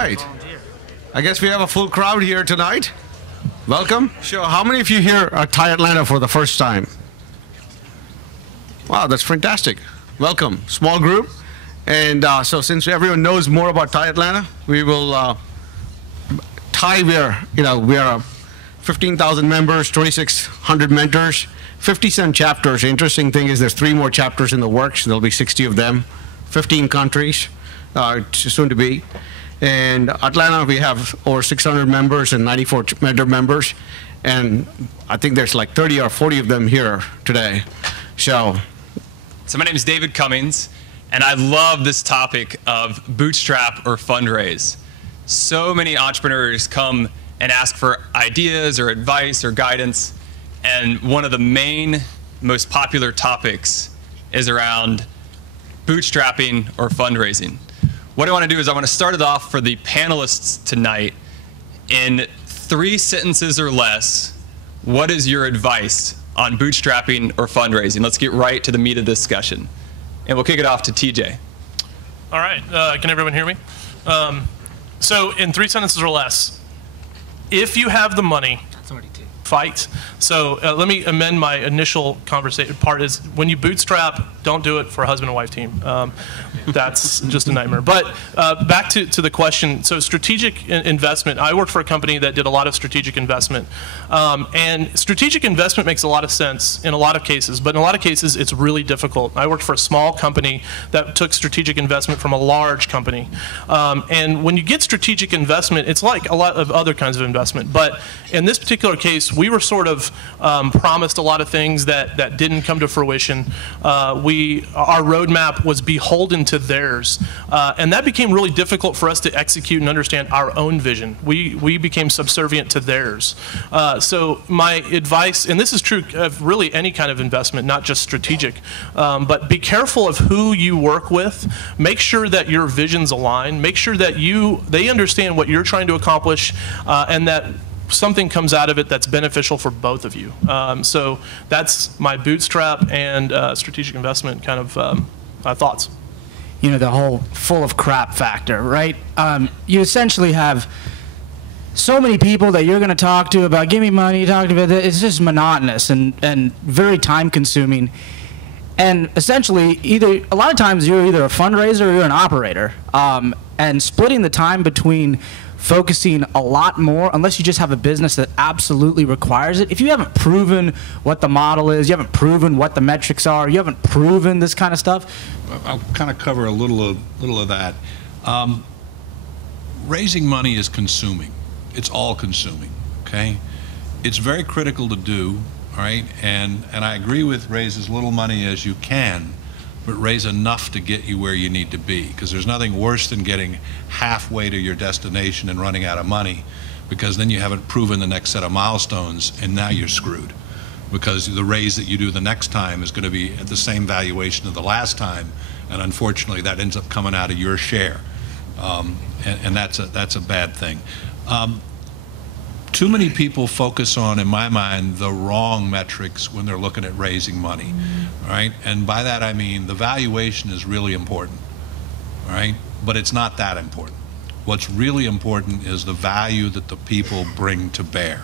right. I guess we have a full crowd here tonight. Welcome. Sure. How many of you here are TiE Atlanta for the first time? Wow, that's fantastic. Welcome. Small group. And so since everyone knows more about TiE Atlanta, we will TiE, we are 15,000 members, 2,600 mentors, 50-some chapters. The interesting thing is there's 3 more chapters in the works. There'll be 60 of them, 15 countries, soon to be. And Atlanta, we have over 600 members and 94 mentor members. And I think there's like 30 or 40 of them here today. So my name is David Cummings, and I love this topic of bootstrap or fundraise. So many entrepreneurs come and ask for ideas or advice or guidance, and one of the main, most popular topics is around bootstrapping or fundraising. What I want to do is I want to start it off for the panelists tonight in 3 sentences or less. What is your advice on bootstrapping or fundraising? Let's get right to the meat of the discussion. And we'll kick it off to TJ. All right, can everyone hear me? So in 3 sentences or less, if you have the money, fight. So let me amend my initial conversation part is when you bootstrap, don't do it for a husband and wife team. That's just a nightmare. But back to the question, so strategic investment, I worked for a company that did a lot of strategic investment. And strategic investment makes a lot of sense in a lot of cases, but in a lot of cases it's really difficult. I worked for a small company that took strategic investment from a large company. And when you get strategic investment, it's like a lot of other kinds of investment. But in this particular case, we were sort of promised a lot of things that didn't come to fruition. Our roadmap was beholden to theirs, and that became really difficult for us to execute and understand our own vision. We became subservient to theirs. So my advice, and this is true of really any kind of investment, not just strategic, but be careful of who you work with. Make sure that your visions align. Make sure that they understand what you're trying to accomplish, and that something comes out of it that's beneficial for both of you. So that's my bootstrap and strategic investment kind of thoughts. You know, the whole full of crap factor, right? You essentially have so many people that you're going to talk to about give me money, talk to me. It's just monotonous and very time consuming. And essentially, a lot of times you're either a fundraiser or you're an operator. And splitting the time between focusing a lot more, unless you just have a business that absolutely requires it. If you haven't proven what the model is, you haven't proven what the metrics are, you haven't proven this kind of stuff. I'll kind of cover a little of that. Raising money is consuming. It's all consuming, okay? It's very critical to do, all right? And I agree with raise as little money as you can, but raise enough to get you where you need to be, because there's nothing worse than getting halfway to your destination and running out of money, because then you haven't proven the next set of milestones, and now you're screwed, because the raise that you do the next time is going to be at the same valuation of the last time, and unfortunately that ends up coming out of your share, and that's a bad thing. Too many people focus on, in my mind, the wrong metrics when they're looking at raising money, all right? And by that I mean the valuation is really important, all right? But it's not that important. What's really important is the value that the people bring to bear,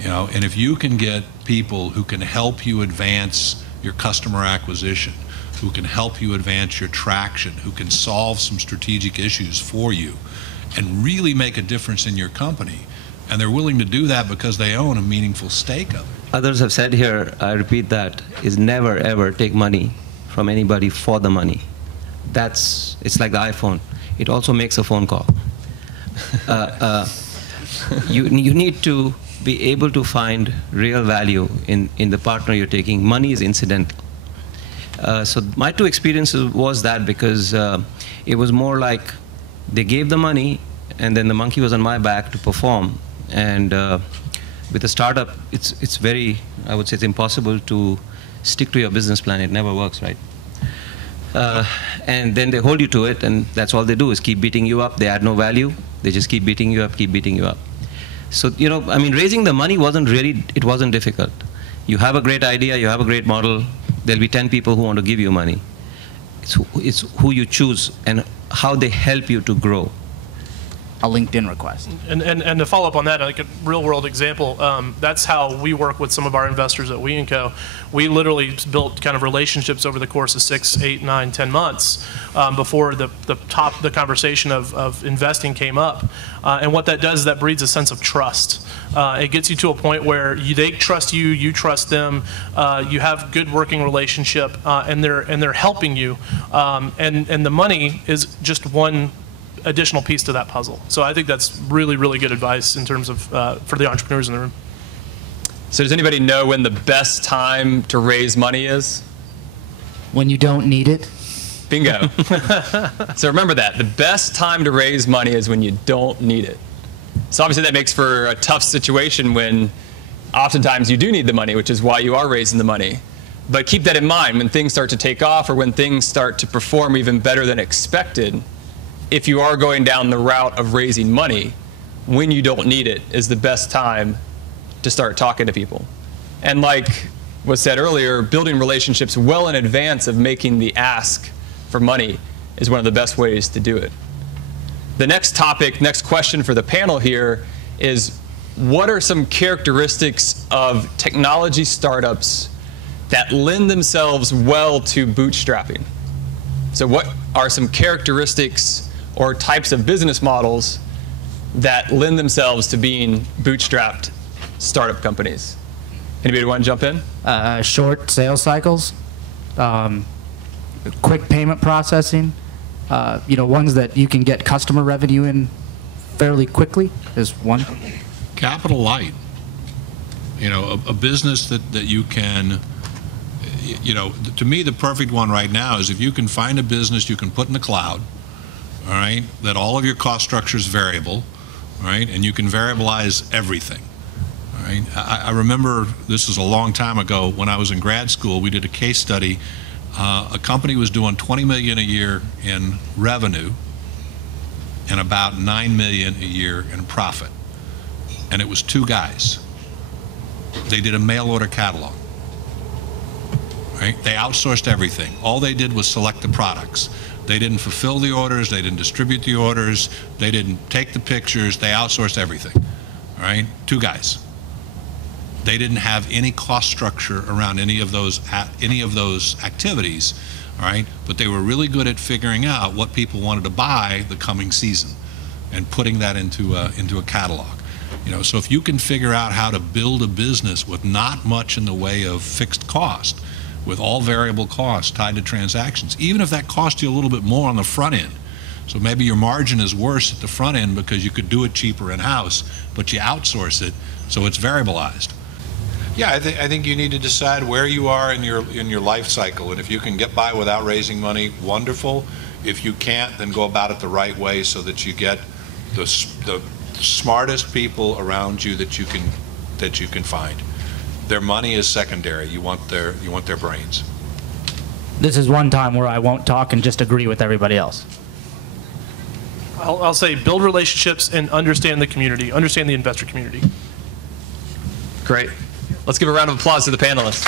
you know? And if you can get people who can help you advance your customer acquisition, who can help you advance your traction, who can solve some strategic issues for you, and really make a difference in your company, and they're willing to do that because they own a meaningful stake of it. Others have said here, I repeat that, is never ever take money from anybody for the money. It's like the iPhone. It also makes a phone call. You need to be able to find real value in the partner you're taking. Money is incidental. So my 2 experiences was that, because it was more like they gave the money and then the monkey was on my back to perform. And with a startup, it's very, I would say it's impossible to stick to your business plan. It never works, right? And then they hold you to it, and that's all they do is keep beating you up. They add no value. They just keep beating you up, keep beating you up. So, you know, I mean, raising the money wasn't difficult. You have a great idea, you have a great model, there'll be 10 people who want to give you money. It's who you choose and how they help you to grow. a LinkedIn request. And to follow up on that, like a real world example, that's how we work with some of our investors at We & Co. We literally built kind of relationships over the course of 6, 8, 9, 10 months before the conversation of investing came up. And what that does is that breeds a sense of trust. It gets you to a point where they trust you, you trust them, you have good working relationship, and they're helping you. And the money is just one additional piece to that puzzle. So I think that's really, really good advice in terms of for the entrepreneurs in the room. So does anybody know when the best time to raise money is? When you don't need it. Bingo. So remember that. The best time to raise money is when you don't need it. So obviously that makes for a tough situation when oftentimes you do need the money, which is why you are raising the money. But keep that in mind when things start to take off or when things start to perform even better than expected. If you are going down the route of raising money, when you don't need it is the best time to start talking to people. And like was said earlier, building relationships well in advance of making the ask for money is one of the best ways to do it. The next topic, next question for the panel here is, what are some characteristics of technology startups that lend themselves well to bootstrapping? So what are some characteristics or types of business models that lend themselves to being bootstrapped startup companies? Anybody want to jump in? Short sales cycles, quick payment processing, ones that you can get customer revenue in fairly quickly is one. Capital light. A business that you can, to me the perfect one right now is if you can find a business you can put in the cloud, all right, that all of your cost structure is variable, all right, and you can variabilize everything. All right. I remember, this is a long time ago, when I was in grad school, we did a case study. A company was doing $20 million a year in revenue and about $9 million a year in profit. And it was 2 guys. They did a mail order catalog. Right? They outsourced everything. All they did was select the products. They didn't fulfill the orders, they didn't distribute the orders, they didn't take the pictures, they outsourced everything. All right? 2 guys. They didn't have any cost structure around any of those activities, all right? But they were really good at figuring out what people wanted to buy the coming season and putting that into a catalog. So if you can figure out how to build a business with not much in the way of fixed cost, with all variable costs tied to transactions, even if that costs you a little bit more on the front end. So maybe your margin is worse at the front end because you could do it cheaper in-house, but you outsource it, so it's variabilized. Yeah, I think you need to decide where you are in your life cycle, and if you can get by without raising money, wonderful. If you can't, then go about it the right way so that you get the smartest people around you that you can find. Their money is secondary. You want their brains. This is one time where I won't talk and just agree with everybody else. I'll say build relationships and understand the community, understand the investor community. Great. Let's give a round of applause to the panelists.